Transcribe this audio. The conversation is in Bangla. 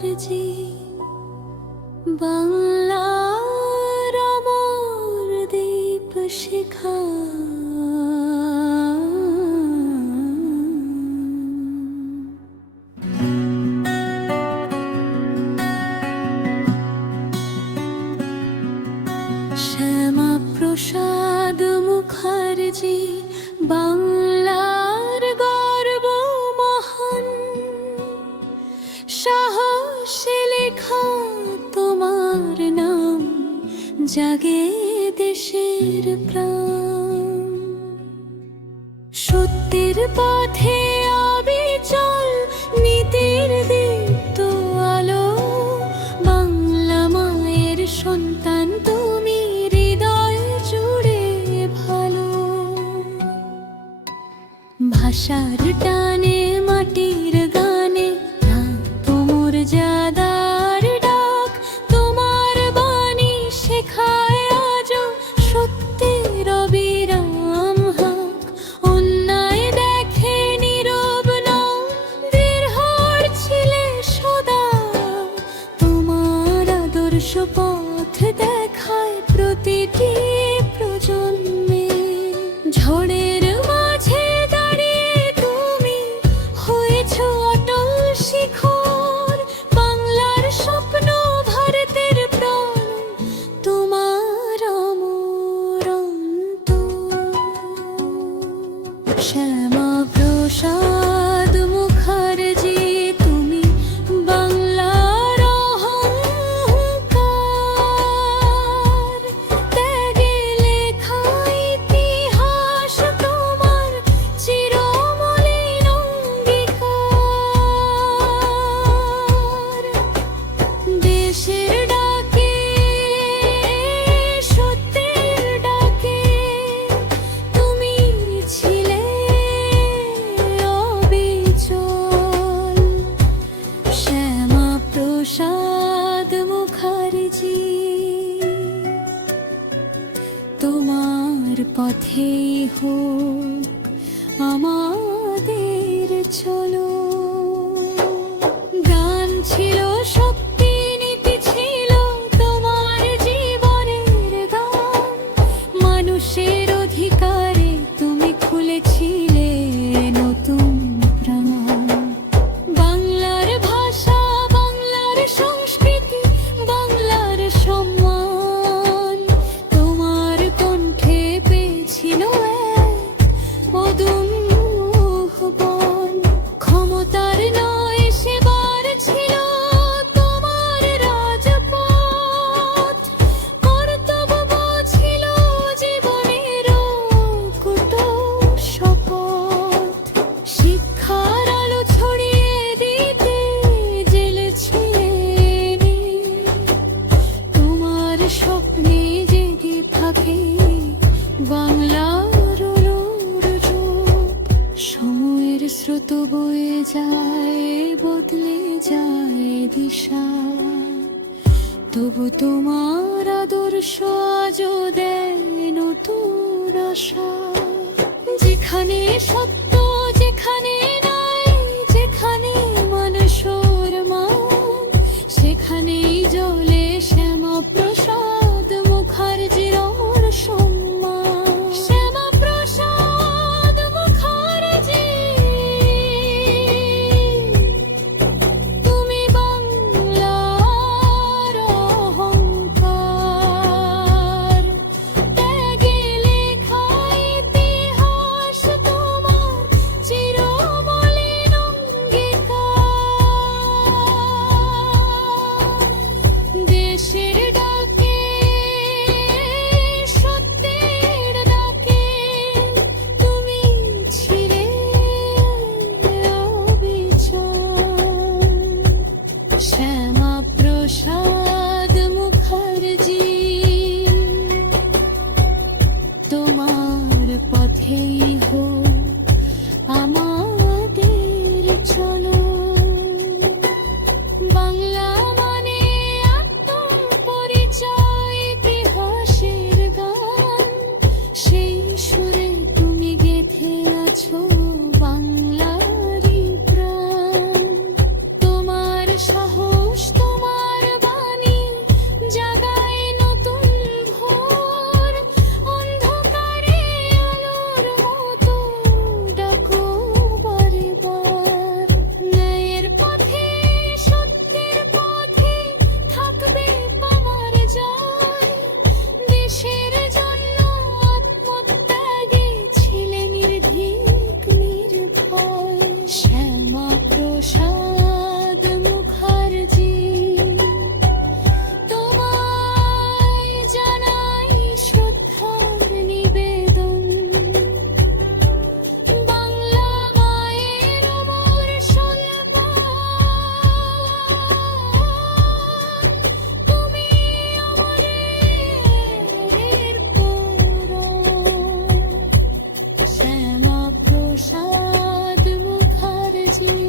মুখার্জি বাংলার অমর দীপ শিখা। শ্যামাপ্রসাদ মুখার্জি বাংলার গর্ব মহান, সাহসে লেখা তোমার নাম জাগে দেশের প্রাণ। সত্যের পথে অবিচল নীতির দীপ্ত আলো, বাংলা মায়ের সন্তান তুমি হৃদয় জুড়ে ভালো। ভাষার টানে মাটির গানে তোমার জাদার ডাক, তোমার বাণী শেখায় আজও সত্যের অবিরাম হাক। অন্যায় দেখে নীরব নও, দৃঢ় ছিলে সদা, তোমার আদর্শ পথ দেখায় প্রতিটি প্রজন্মে। ঝড়ের মাঝে দাঁড়িয়ে তুমি হয়েছ অটল শিখর, বাংলার স্বপ্ন ভারতের প্রাণ তোমার অমর অন্তর। শ্যামাপ্রসাদ মুখার্জি তুমি বাংলার অহংকার, ত্যাগে লেখা ইতিহাস তোমার চিরমলিন অঙ্গীকার। দেশের ডাকে সত্যের ডাকে তুমি ছিলে অবিচল। শ্যামাপ্রসাদ মুখার্জি তোমার পথেই হোক আমাদের চলো। গান ছিল শক্তি, নীতি ছিল তোমার জীবনের গান। মানুষের অধিকারে তুমি খুলেছিলে নতুন প্রাণ। বাংলার ভাষা, বাংলার সংস্কৃতি, বাংলার সম্মান তোমার কণ্ঠে পেয়েছিল এক অদম্য আহ্বান। ক্ষমতার নয় সেবার ছিল তোমার রাজপথ, কর্তব্য ছিল জীবনের অকুট শপথ। শিক্ষার আলো ছড়িয়ে দিতে জেলেছিলে তোমার স্বপ্নে জেগে থাকে বাংলার আলোর রূপ। সময়ের স্রোত বয়ে যায়, বদলে যায় দিশা, তবু তোমার আদর্শ আজও দেয় নতুন আশা। যেখানে সত্য, যেখানে নাই, যেখানে মানুষের মান, সেখানেই জ্বলে শ্যামাপ্রসাদ মুখার্জির অমর সম্মান। শ্যামাপ্রসাদ মুখার্জি তুমি বাংলার অহংকার, ত্যাগে লেখা ইতিহাস তোমার চিরমলিন অঙ্গীকার। যে